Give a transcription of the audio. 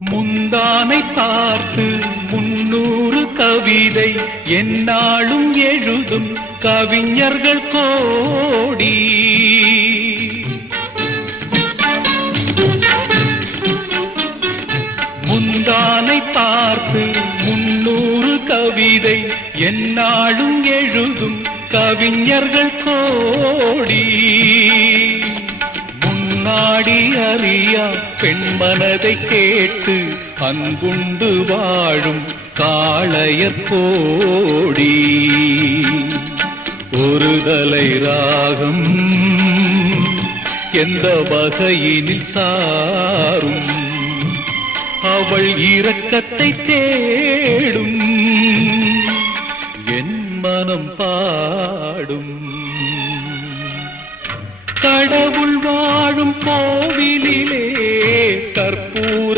முந்தானை பார்த்து 300 கவிதை எந்நாளும் எழுதும் கவிஞர்கள் கோடி. முந்தானை பார்த்து 300 கவிதை எந்நாளும் எழுதும் கவிஞர்கள் கோடி. முன்னாடி அறியா பெண்மனதை கேட்டு அன்புண்டு வாழும் காளையர் கோடி. ஒரு தலை ராகம் எந்த வகையினில் சாரும் அவள் இரக்கத்தை தேடும் என் மனம் பாடும். கடவுள் வாழும் கோவிலிலே கற்பூர